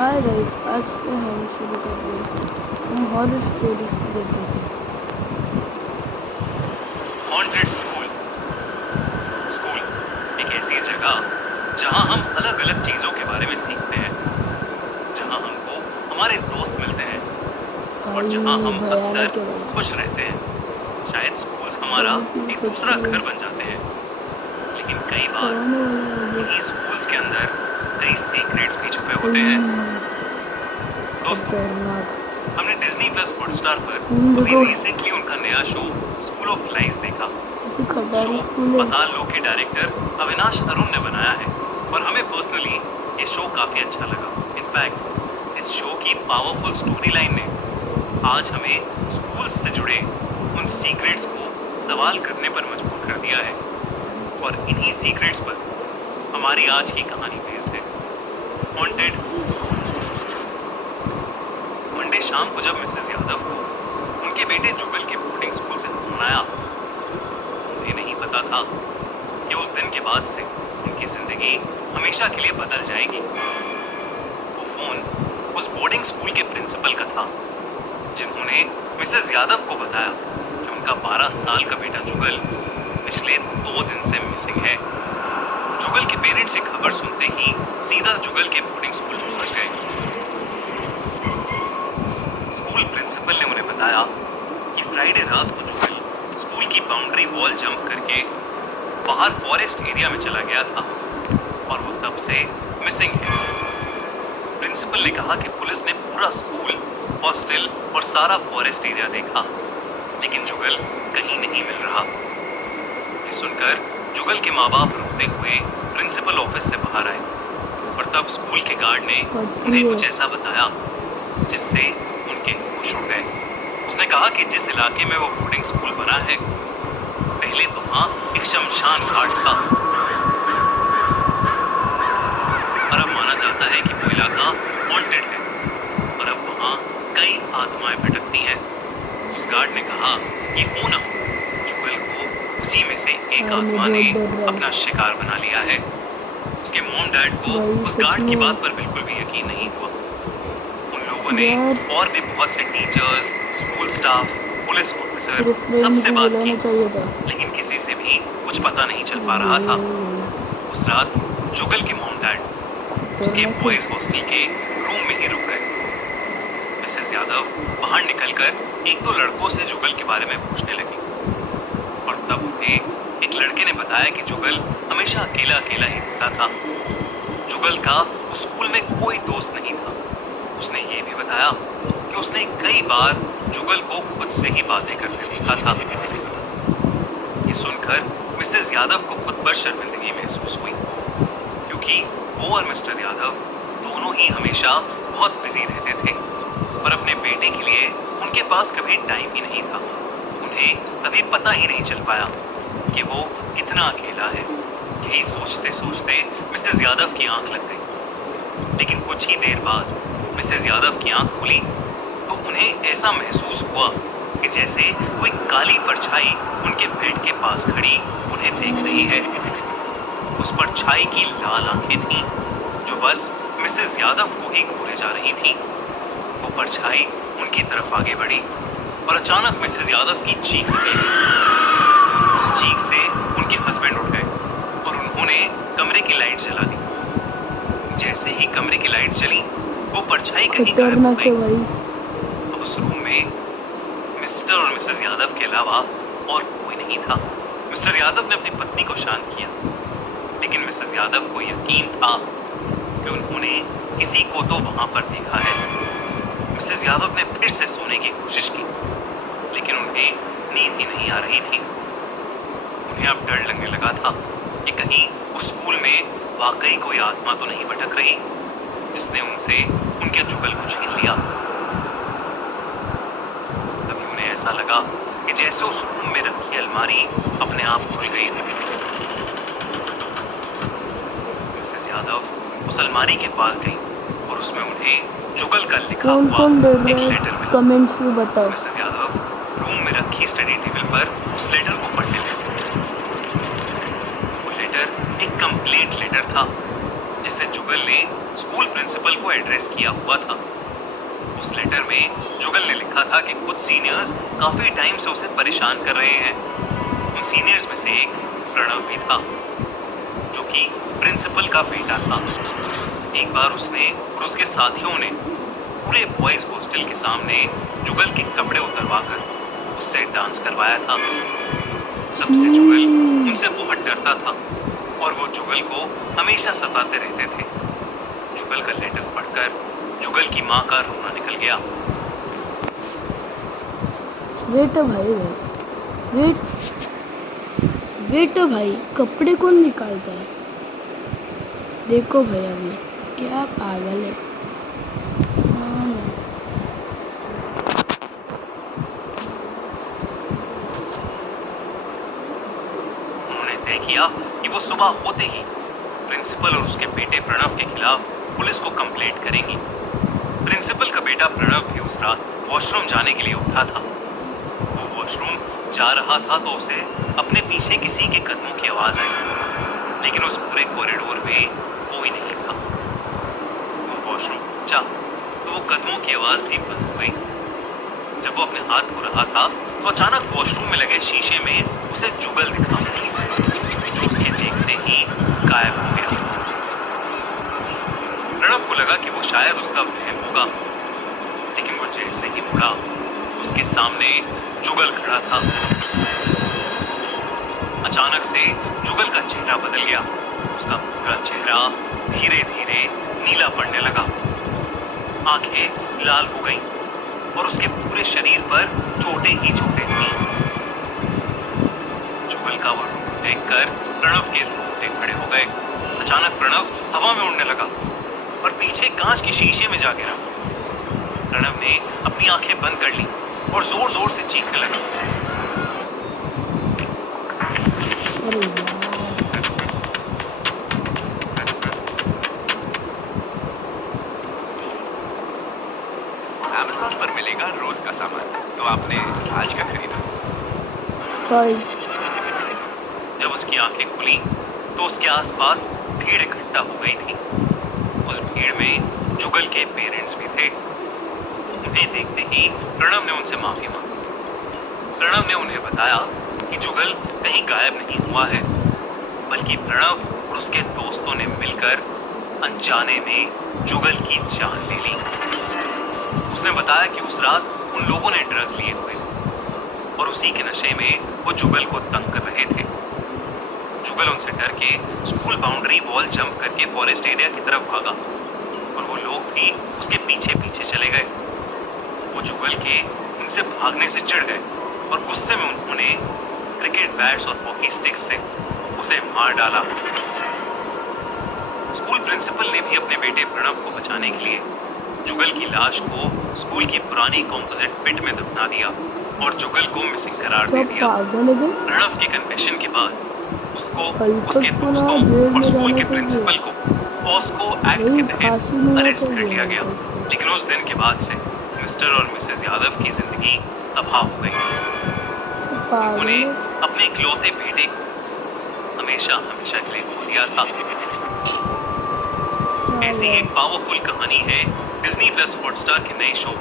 Hi guys, आज से हम शुरू कर रहे हैं हॉरर स्टोरीज देखेंगे। Haunted school. स्कूल एक ऐसी जगह जहां हम अलग अलग चीजों के बारे में सीखते हैं, जहां हमको हमारे दोस्त मिलते हैं और भाई जहां हम भयानक अक्सर के बारे खुश रहते हैं। शायद स्कूल्स हमारा में एक कुछ दूसरा घर बन जाते हैं, लेकिन कई बार कराने वाला है इन्हीं स्कूल्स के अंदर कई सीक्रेट्स भी छुपे होते हैं। दोस्तों, खतरनाक हमने डिज्नी प्लस हॉटस्टार पर स्कूल। अभी देखो रिसेंटली उनका नया शो स्कूल ऑफ लाइफ देखा। ऐसी शो खटारा स्कूल है। पाताल लोक के डायरेक्टर अविनाश अरुण ने बनाया है और हमें पर्सनली ये शो काफी अच्छा लगा। इनफैक्ट इस शो की पावरफुल स्टोरी लाइन ने आज हमें स्कूल से जुड़े उन सीक्रेट्स को सवाल करने पर मजबूर कर दिया है, और इन्हीं सीक्रेट्स पर हमारी आज की कहानी बेस्ड है। Haunted school. मंडे शाम को जब मिसेस यादव को उनके बेटे जुगल के बोर्डिंग स्कूल से फोन आया, उन्हें नहीं पता था कि उस दिन के बाद से उनकी जिंदगी हमेशा के लिए बदल जाएगी। वो फोन उस बोर्डिंग स्कूल के प्रिंसिपल का था, जिन्होंने मिसेस यादव को बताया कि उनका 12 साल का बेटा जुगल पिछले 2 दिन से मिसिंग है। जुगल के पेरेंट्स ये खबर सुनते ही सीधा जुगल के बोर्डिंग स्कूल पहुंच गए। स्कूल प्रिंसिपल ने उन्हें बताया कि फ्राइडे रात को जुगल स्कूल की बाउंड्री वॉल जंप करके बाहर फॉरेस्ट एरिया में चला गया था और वो तब से मिसिंग है। प्रिंसिपल ने कहा कि पुलिस ने पूरा स्कूल, हॉस्टल और सारा फॉरेस्ट एरिया देखा, लेकिन जुगल कहीं नहीं मिल रहा। ये सुनकर जुगल के माँ बाप रोते हुए प्रिंसिपल ऑफिस से बाहर आए, और तब स्कूल के गार्ड ने उन्हें कुछ ऐसा बताया जिससे उनके होश उड़ गए। उसने कहा कि जिस इलाके में वो बोर्डिंग स्कूल बना है, पहले तो वहां एक शमशान घाट था, और अब माना जाता है कि वो इलाका हॉन्टेड है और अब वहां कई आत्माएं भटकती हैं। उस गार्ड ने कहा कि हो न हो, जुगल को उसी में से एक आत्मा ने अपना शिकार बना लिया है। उसके मॉम डैड को उस गार्ड की बात पर बिल्कुल भी यकीन नहीं हुआ। उन लोगों ने और भी बहुत से teachers, school staff, police officer सबसे बात की, लेकिन किसी से भी कुछ पता नहीं चल पा रहा था। उस रात जुगल के मॉम डैड उसके बॉयज हॉस्टल के रूम में ही रुक गए। मिसेस यादव बाहर निकलकर एक दो लड़कों से जुगल के बारे में पूछने लगी, और तब उन्हें एक लड़के ने बताया कि जुगल हमेशा अकेला अकेला ही रहता था। जुगल का उस स्कूल में कोई दोस्त नहीं था। उसने ये भी बताया कि उसने कई बार जुगल को खुद से ही बातें करते देखा था। ये सुनकर मिसेस यादव को खुद पर शर्मिंदगी महसूस हुई, क्योंकि वो और मिस्टर यादव दोनों ही हमेशा बहुत बिजी रहते थे और अपने बेटे के लिए उनके पास कभी टाइम ही नहीं था। उन्हें कभी पता ही नहीं चल पाया कि वो कितना अकेला है। यही सोचते सोचते मिसेस यादव की आंख लग गई, लेकिन कुछ ही देर बाद मिसेस यादव की आंख खुली तो उन्हें ऐसा महसूस हुआ कि जैसे कोई काली परछाई उनके बेड के पास खड़ी उन्हें देख रही है। उस परछाई की लाल आंखें थीं जो बस मिसेस यादव को ही घूरे जा रही थीं। वो परछाई उनकी तरफ आगे बढ़ी और अचानक मिसेस यादव की चीख निकल गई। उस चीख से उनके हस्बैंड उठ गए और उन्होंने कमरे की लाइट जला दी। जैसे ही कमरे की लाइट जली, वो परछाई कहीं गायब हो गई। अब उस रूम में मिस्टर और मिसेस यादव के अलावा और कोई नहीं था। मिस्टर यादव ने अपनी पत्नी को शांत किया, लेकिन मिसेस यादव को यकीन था कि उन्होंने किसी को तो वहां पर देखा है। मिसेस यादव ने फिर से सोने की कोशिश की, लेकिन उन्हें नींद ही नहीं आ रही थी। उन्हें अब डर लगने लगा था कि कहीं उस स्कूल में वाकई कोई आत्मा तो नहीं भटक रही जिसने उनसे उनके जुगल को छीन लिया। तभी उन्हें ऐसा लगा कि जैसे उस रूम में रखी अलमारी अपने आप खुल गई है। मिसेस यादव उस अलमारी के पास गई और उसमें उन्हें जुगल का लिखा हुआ एक लेटर मिला। कमेंट्स में बताओ। मिसेस यादव रूम में रखी स्टडी टेबल पर उस लेटर को पढ़ने लगी। वो लेटर एक कंप्लेंट लेटर था जिसे जुगल ने स्कूल प्रिंसिपल को एड्रेस किया हुआ था। उस लेटर में जुगल ने लिखा था कि कुछ सीनियर्स काफी टाइम से उसे परेशान कर रहे हैं। उन सीनियर्स में से एक प्रणव भी था, जो कि प्रिंसिपल का बेटा था। एक बार उसने और उसके साथियों ने पूरे बॉयज हॉस्टल के सामने जुगल के कपड़े उतरवाकर उससे डांस करवाया था। तब से जुगल उनसे बहुत डरता था और वो जुगल को हमेशा सताते रहते थे। जुगल का लेटर पढ़कर जुगल की माँ का रोना निकल गया। वेट भाई वेट भाई, कपड़े कौन निकालता है? देखो भाई, अभी क्या पागल है। उन्होंने तय किया कि वो सुबह होते ही प्रिंसिपल और उसके बेटे प्रणव के खिलाफ पुलिस को कंप्लेंट करेंगी। प्रिंसिपल का बेटा प्रणव भी उस रात वॉशरूम जाने के लिए उठा था। वो वॉशरूम जा रहा था तो उसे अपने पीछे किसी के कदमों की आवाज आई, लेकिन उस पूरे कॉरिडोर में कोई नहीं था। वो वॉशरूम पहुंचा तो वो कदमों की आवाज भी बंद हो गई। जब वो अपने हाथ धो रहा था तो अचानक वॉशरूम में लगे शीशे में उसे जुगल दिखा, जो उसके देखते ही गायब हो गया। प्रणव को लगा कि वो शायद उसका वहम होगा, लेकिन वो जैसे ही मुड़ा उसके सामने जुगल खड़ा था। अचानक से जुगल का चेहरा बदल गया। उसका पूरा चेहरा धीरे धीरे नीला पड़ने लगा, आंखें लाल हो गईं और उसके पूरे शरीर पर चोटें ही चोटें थीं। जुगल का वो रूप देखकर प्रणव के रोंगटे खड़े हो गए। अचानक प्रणव हवा में उड़ने लगा और पीछे कांच के शीशे में जा गिरा। प्रणव ने अपनी आंखें बंद कर ली और जोर जोर से चीखने लगा। अरे यार, अमेज़न पर मिलेगा रोज का सामान, तो आपने आज क्या खरीदा? सॉरी। जब उसकी आंखें खुली तो उसके आसपास भीड़ इकट्ठा हो गई थी। उस भीड़ में जुगल के पेरेंट्स भी थे। उन्हें देखते ही प्रणव ने उनसे माफी मांगी। प्रणव ने उन्हें बताया कि जुगल कहीं गायब नहीं हुआ है, बल्कि प्रणव और उसके दोस्तों ने मिलकर अनजाने में जुगल की जान ले ली। उसने बताया कि उस रात उन लोगों ने ड्रग्स लिए हुए और उसी के नशे में वो जुगल को तंग कर रहे थे। जुगल उनसे डर के स्कूल बाउंड्री वॉल जंप करके फॉरेस्ट एरिया की तरफ भागा और वो लोग भी उसके पीछे पीछे चले गए। वो जुगल के उनसे भागने से चिढ़ गए और गुस्से में उन्होंने क्रिकेट बैट्स और हॉकी स्टिक्स से उसे मार डाला। स्कूल प्रिंसिपल ने भी अपने बेटे प्रणव को बचाने के लिए जुगल की लाश को स्कूल की पुरानी कॉम्पोजिट पिट में दफना दिया और जुगल को मिसिंग करार दे क्या दिया। पागल है बे? प्रणव के कन्फेशन के बाद उसको हल्का उसके तो ना दोस्तों जेल और में स्कूल जाना के चाहिए। प्रिंसिपल को पॉस्को एक्ट वही के फांसी तहत में अरेस्ट कर चाहिए लिया गया। हमको। लेकिन उस दिन के बाद से मिस्टर और मिसेस यादव की जिंदगी तबाह हो गई। पागल उन्होंने है। अपने इकलौते बेटे को हमेशा हमेशा के लिए खो दिया था। ऐसी एक पावरफुल कहानी है डिज्नी प्लस हॉटस्टार के नए शो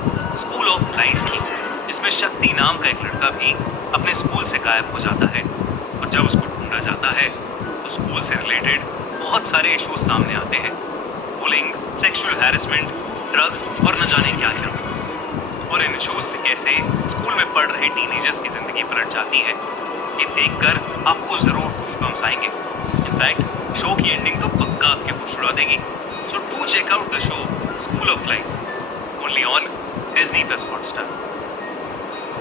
स्कूल ऑफ लाइफ की, जिसमें शक्ति नाम का एक लड़का भी अपने स्कूल से गायब हो जाता है और जब उसको ढूंढा जाता है तो स्कूल से रिलेटेड बहुत सारे इश्यूज सामने आते हैं। बुलिंग, सेक्सुअल हैरेसमेंट, ड्रग्स और न जाने क्या क्या। और इन इश्यूज से कैसे स्कूल में पढ़ रहे टीनेजर्स की जिंदगी पलट जाती है, ये देखकर आपको जरूर गूज़बम्स आएंगे। इनफैक्ट शो की एंडिंग तो पक्का आपके होश उड़ा देगी। So do check out the show school of life only on Disney plus Hotstar.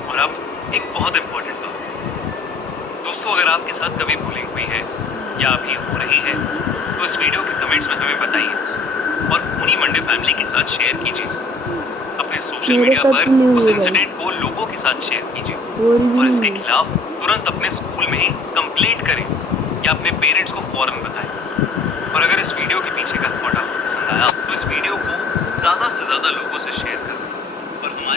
और अब एक बहुत इंपॉर्टेंट बात दोस्तों, अगर आपके साथ कभी बुलिंग हुई है या अभी हो रही है तो इस वीडियो के कमेंट्स में हमें बताइए और पूरी मंडे फैमिली के साथ शेयर कीजिए। अपने सोशल मेरे मीडिया साथ पर नहीं उस हुआ इंसिडेंट को लोगों के साथ शेयर कीजिए और भी और इसके नहीं। खिलाफ तुरंत अपने स्कूल में कंप्लेंट करें या अपने पेरेंट्स को फौरन बताएं। और अगर इस वीडियो के पीछे का थॉट आपको पसंद आया तो इस वीडियो को ज़्यादा से ज़्यादा लोगों से शेयर करें और हमारे